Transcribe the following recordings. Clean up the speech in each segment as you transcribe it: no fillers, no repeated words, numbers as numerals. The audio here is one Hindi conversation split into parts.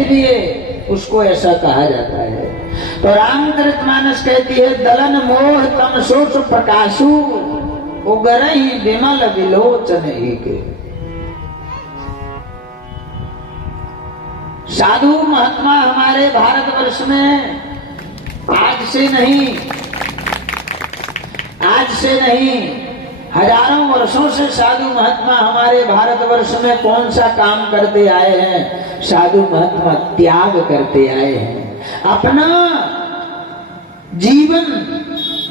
इसलिए उसको ऐसा कहा जाता है। तो रामचरितमानस कहती है दलन मोह तम सोच प्रकाशु उगरहि विमल विलोचन एक। साधु महात्मा हमारे भारतवर्ष में आज से नहीं हजारों वर्षों से साधु महात्मा हमारे भारतवर्ष में कौन सा काम करते आए हैं? साधु महात्मा त्याग करते आए हैं। अपना जीवन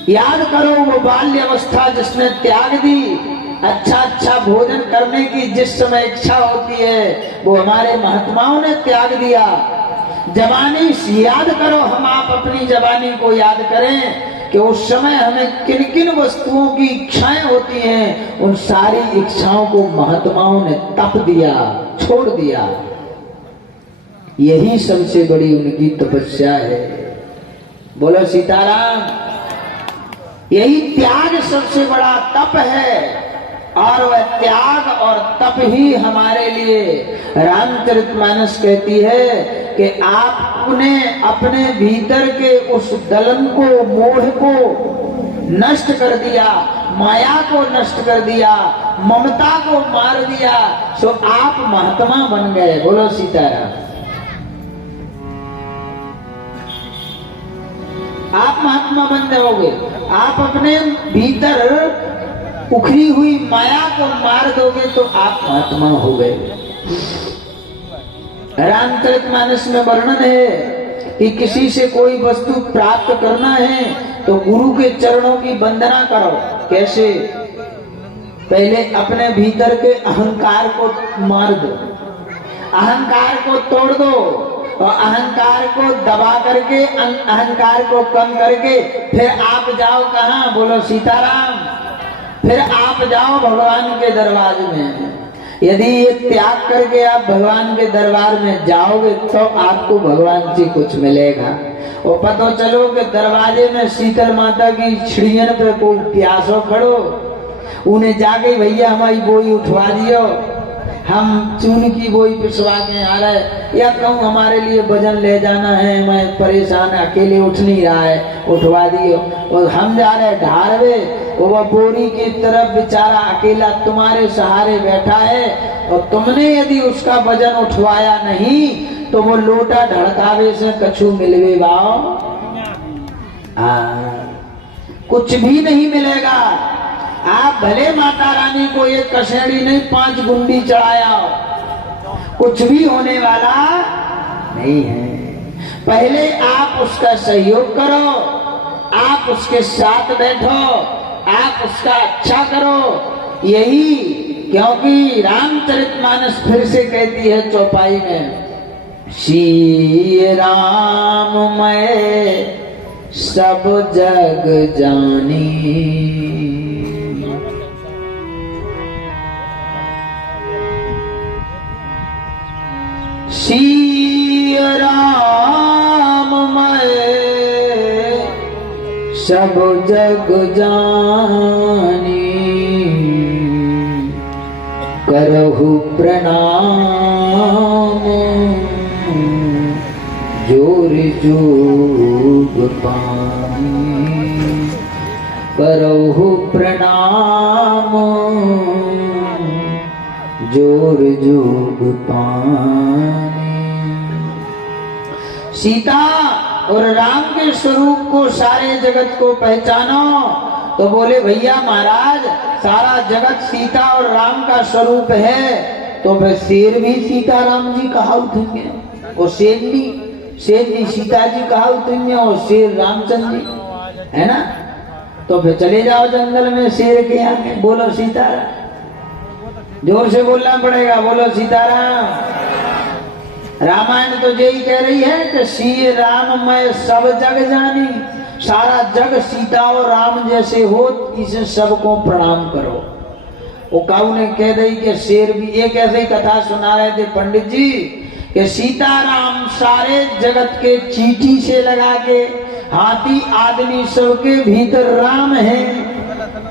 याद करो, वो बाल्य अवस्था जिसने त्याग दी, अच्छा भोजन करने की जिस समय इच्छा होती है वो हमारे महात्माओं ने त्याग दिया। जवानी याद करो, हम आप अपनी जवानी को याद करें कि उस समय हमें किन किन वस्तुओं की इच्छाएं होती हैं, उन सारी इच्छाओं को महात्माओं ने तप दिया, छोड़ दिया। यही सबसे बड़ी उनकी तपस्या है। बोलो सीताराम। यही त्याग सबसे बड़ा तप है, और वह त्याग और तप ही हमारे लिए रामचरितमानस कहती है कि आपने अपने भीतर के उस दलन को, मोह को नष्ट कर दिया, माया को नष्ट कर दिया, ममता को मार दिया, सो आप महात्मा बन गए। बोलो सीताराम। आप महात्मा बन जाओगे। आप अपने भीतर उखड़ी हुई माया को मार दोगे तो आप महात्मा हो गए। रामचरितमानस में वर्णन है कि किसी से कोई वस्तु प्राप्त करना है तो गुरु के चरणों की वंदना करो। कैसे? पहले अपने भीतर के अहंकार को मार दो, अहंकार को तोड़ दो, और अहंकार को दबा करके, अहंकार को कम करके फिर आप जाओ कहाँ? बोलो सीताराम। फिर आप जाओ भगवान के दरबार में। यदि ये त्याग करके आप भगवान के दरबार में जाओगे तो आपको भगवान से कुछ मिलेगा। और पता चलो कि दरवाजे में शीतल माता की छिड़ियन पे कोई प्यासो खड़ो, उन्हें जाके भैया हमारी बोई उठवा दियो, हम चून की बोई पिसवा के आ रहे, या कहूँ हमारे लिए वजन ले जाना है, मैं परेशान अकेले उठ नहीं रहा है, उठवा दियो। और हम जा रहे ढारवे, वह बोरी की तरफ बेचारा अकेला तुम्हारे सहारे बैठा है, और तुमने यदि उसका वजन उठवाया नहीं तो वो लोटा ढड़कावे से कछु मिलवे बाओ, कुछ भी नहीं मिलेगा। आप भले माता रानी को एक कसेड़ी नहीं 5 गुंडी चढ़ाया, कुछ भी होने वाला नहीं है। पहले आप उसका सहयोग करो, आप उसके साथ बैठो, आप उसका अच्छा करो। यही क्योंकि रामचरितमानस फिर से कहती है चौपाई में, श्री राम मैं सब जग जानी, श्री राम मैं सब जग जानी, करहु प्रणाम जोर जोग पानी, करहु प्रणाम जोर जोग पानी। सीता और राम के स्वरूप को, सारे जगत को पहचानो। तो बोले भैया महाराज, सारा जगत सीता और राम का स्वरूप है, तो फिर शेर भी सीता राम जी कहा उठेंगे, और शेर भी सीता जी कहा उठेंगे, और शेर रामचंद्र जी, है ना? तो फिर चले जाओ जंगल में शेर के आगे, बोलो सीताराम। जोर से बोलना पड़ेगा, बोलो सीताराम। रामायण तो यही कह रही है कि श्री राम मैं सब जग जानी, सारा जग सीता और राम जैसे हो, इसे सबको प्रणाम करो। वो काऊ ने कह दी कि शेर भी, एक ऐसे ही कथा सुना रहे थे पंडित जी कि सीता राम सारे जगत के चींटी से लगा के हाथी आदमी सबके भीतर राम है।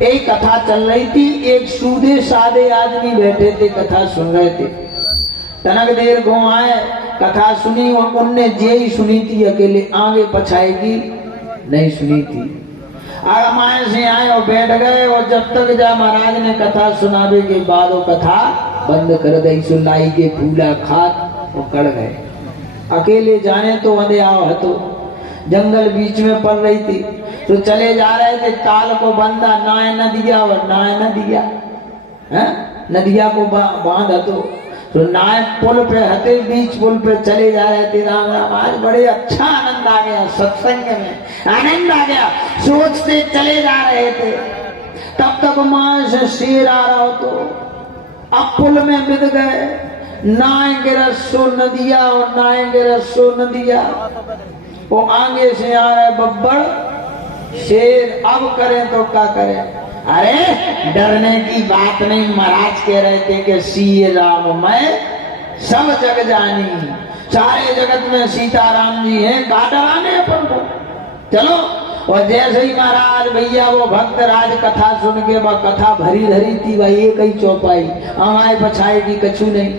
एक कथा चल रही थी, एक सूधे सादे आदमी बैठे थे, कथा सुन रहे थे। तनक देर को आए, कथा सुनी और उनने जे ही सुनी थी, अकेले आगे पछाएगी नहीं सुनी थी। आगे से आए और बैठ गए और जब तक जा महाराज ने कथा सुनावे के बाद वो कथा बंद कर दी। सुलाई के फूला खात वो कड़ गए। अकेले जाने तो वंदे आओ हतो, जंगल बीच में पड़ रही थी तो चले जा रहे थे। ताल को बंदा नाय न दिया और नाय न दिया, नदिया को बांध हतो तो नाय पुल पे हते, बीच पुल पे चले जा रहे थे। राम राम, आज बड़े अच्छा आनंद आ गया, सत्संग में आनंद आ गया। सोचते चले जा रहे थे, तब तक मां से शेर आ रहा हो तो अब पुल में बिद गए। नाय गिरा सो नदिया और नाय गिरा सो नदिया। वो आगे से आ रहे बब्बर शेर, अब करें तो क्या करें। अरे डरने की बात नहीं, महाराज कह रहे थे कि सी राम मैं सब जग जानी, सारे जगत में सीताराम जी हैं, का डराने अपन को, चलो। और जैसे ही महाराज भैया वो भक्त राज कथा सुन के वह कथा भरी धरी थी, वह एक ही चौपाई हमारे पछाई की कछु नहीं,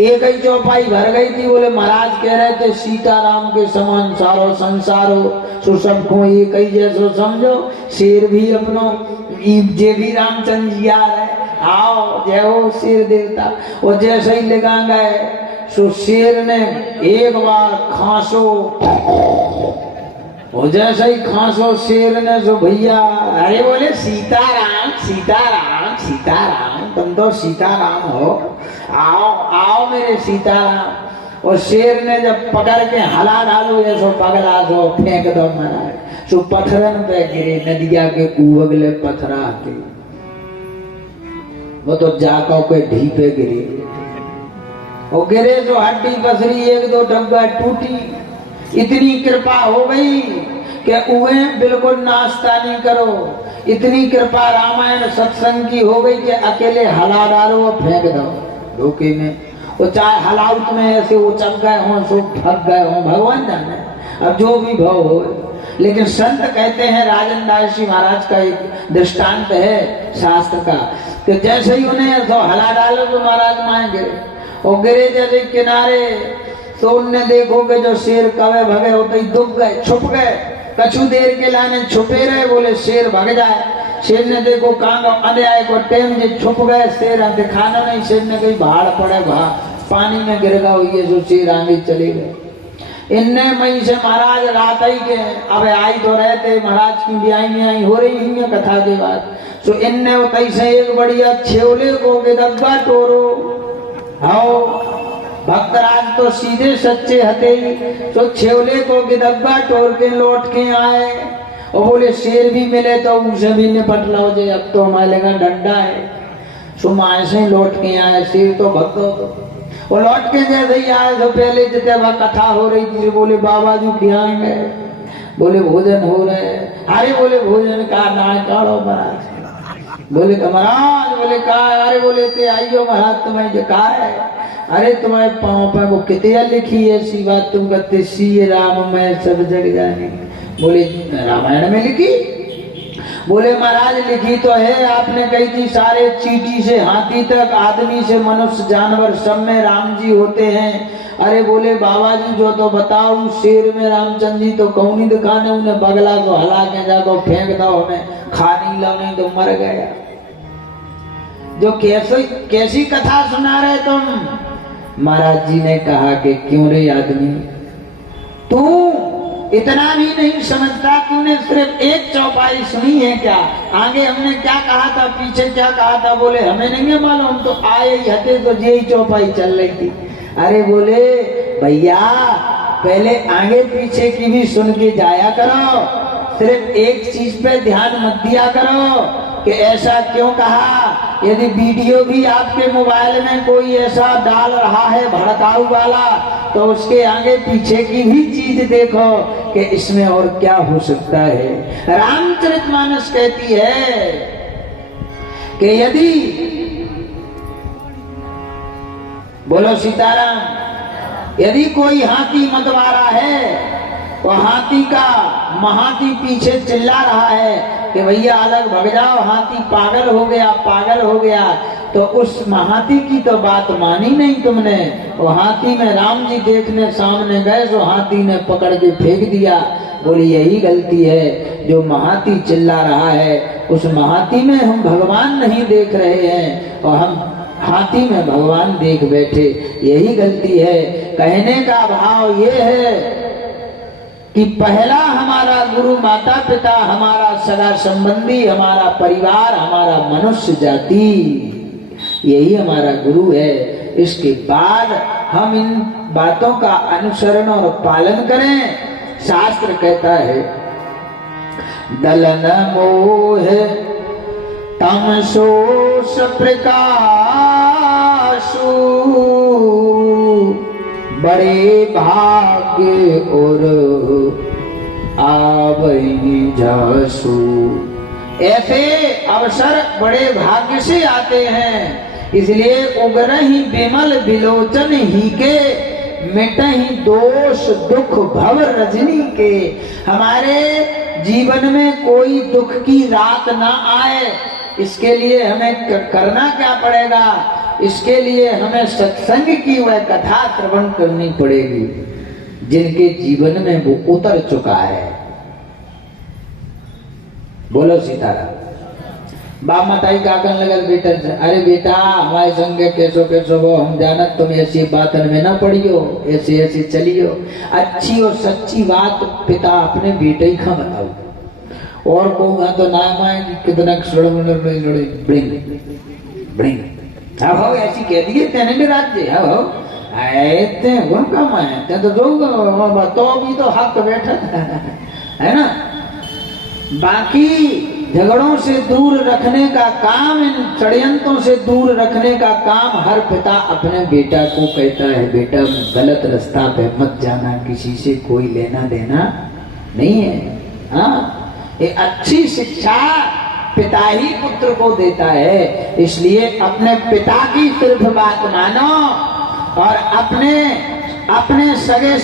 एक ही चौपाई भर गई थी। बोले महाराज कह रहे थे सीताराम के समान सारो संसार हो, सो सबको एक ही जैसो समझो। शेर भी अपनो जे भी रामचंद्र जी आ रहे, आओ जय हो शेर देवता। और जैसे ही लगा गए सो शेर ने एक बार खांसो, और जैसे ही खांसो शेर ने सो भैया अरे बोले सीताराम सीताराम सीताराम, तुम तो सीताराम हो, आओ आओ मेरे सीताराम। और शेर ने जब पकड़ के हला डालो ऐसो पगला दो फेंक दो महाराज, सो पत्थरन पे गिरे, नदिया के उगले पत्थरा के वो तो जाको के ढीपे गिरे। और गिरे जो हड्डी पसरी, एक दो डब्बा टूटी। इतनी कृपा हो गई कि उहे बिल्कुल नाश्ता नहीं करो। इतनी कृपा रामायण सत्संग की हो गई कि अकेले हला डालो और फेंक दो धोखे में। वो चाहे हलाउट में ऐसे वो चक गए हों, सो भग गए हों, भगवान जाने, अब जो भी भाव हो। लेकिन संत कहते हैं, राजन दास जी महाराज का एक दृष्टांत है शास्त्र का, कि जैसे ही उन्हें तो हला डालो तो महाराज माए गिरे। और गिरे जैसे किनारे तो उनने देखो कि जो शेर कवे भगे होते ही दुब गए, छुप गए। कछु देर के लाने छुपे रहे, बोले शेर भग जाए। शेर ने देखो कांग अंधे को टेम जे छुप गए, शेर दिखाना नहीं। शेर ने कहीं भाड़ पड़े, पानी में गिर गया हुई है, जो शेर आगे चले गए। इनने मई से महाराज रात ही के अब आई तो रहते, महाराज की ब्याई में आई हो रही है कथा के बाद। तो इनने तई से एक बढ़िया छेवले को गिदब्बा टोरो, आओ भक्तराज तो सीधे सच्चे हते ही, तो छेवले को गिदब्बा टोर के लौट के आए। और बोले शेर भी मिले तो उसे भी निपट लो जे, अब तो हमारे लगा डंडा है। सो माए से लौट के आए, शेर तो भक्त हो तो वो लौट के जैसे ही आए तो पहले जितने वह कथा हो रही थी, बोले बाबा जी ध्यान गए, बोले भोजन हो रहे। अरे बोले भोजन का ना काढ़ो महाराज। बोले महाराज, बोले का, अरे बोले ते आइयो महाराज तुम्हें जो कहा है। अरे तुम्हारे पाँव पर वो कितिया लिखी है ऐसी बात, तुम कहते सी राम मैं सब जग जाने। बोले रामायण में लिखी? बोले महाराज लिखी तो है, आपने कही थी सारे चींटी से हाथी तक, आदमी से मनुष्य जानवर सब में राम जी होते हैं। अरे बोले बाबा जी जो तो बताओ, शेर में रामचंद्र जी तो कौन ही दिखाने, उन्हें बगला को हला के जाको फेंक दो, हमें खा नहीं लो नहीं तो मर गया। जो कैसी कथा सुना रहे तुम? महाराज जी ने कहा कि क्यों रे आदमी, तू इतना भी नहीं समझता, तूने सिर्फ एक चौपाई सुनी है क्या? आगे हमने क्या कहा था, पीछे क्या कहा था? बोले हमें नहीं मालूम, हम तो आए ही हते तो यही चौपाई चल रही थी। अरे बोले भैया पहले आगे पीछे की भी सुन के जाया करो, सिर्फ एक चीज पे ध्यान मत दिया करो कि ऐसा क्यों कहा। यदि वीडियो भी आपके मोबाइल में कोई ऐसा डाल रहा है भड़काऊ वाला, तो उसके आगे पीछे की भी चीज देखो कि इसमें और क्या हो सकता है। रामचरितमानस कहती है कि यदि, बोलो सीताराम, यदि कोई हाथी मतवारा है, वो हाथी का महाती पीछे चिल्ला रहा है कि भैया अलग भग जाओ, हाथी पागल हो गया पागल हो गया, तो उस महाती की तो बात मानी नहीं तुमने। वो हाथी में राम जी देखने सामने गए तो हाथी ने पकड़ के फेंक दिया। बोली यही गलती है, जो महाती चिल्ला रहा है उस महाती में हम भगवान नहीं देख रहे हैं और हम हाथी में भगवान देख बैठे, यही गलती है। कहने का भाव ये है कि पहला हमारा गुरु माता पिता, हमारा सगा संबंधी, हमारा परिवार, हमारा मनुष्य जाति, यही हमारा गुरु है। इसके बाद हम इन बातों का अनुसरण और पालन करें। शास्त्र कहता है दलन मोह तमसोष प्रकाशु, बड़े भाग्य और आवई जासु। ऐसे अवसर बड़े भाग्य से आते हैं, इसलिए उगरहि बिमल बिलोचन ही के, मिटहि दोष दुख भव रजनी के। हमारे जीवन में कोई दुख की रात ना आए, इसके लिए हमें करना क्या पड़ेगा? इसके लिए हमें सत्संग की वह कथा श्रवण करनी पड़ेगी जिनके जीवन में वो उतर चुका है। बोलो सीताराम। बाप माताई का कन लगल बेटा, अरे बेटा हमारे संग कैसो वो हम जानत, तुम ऐसी बात में न पड़ियो, ऐसे ऐसे चलियो। अच्छी और सच्ची बात पिता अपने बेटे ही का बताओ। और कहूँगा तो नाम आए कि कितना अब हो ऐसी कह दिए तेने भी राज्य अब आए गुण कम है तो तो भी तो हक बैठा है ना। बाकी झगड़ों से दूर रखने का काम, इन षड्यंत्रों से दूर रखने का काम हर पिता अपने बेटा को कहता है, बेटा गलत रास्ता पे मत जाना, किसी से कोई लेना देना नहीं है। हाँ, ये अच्छी शिक्षा पिता ही पुत्र को देता है। इसलिए अपने पिता की सिर्फ बात मानो और अपने सगे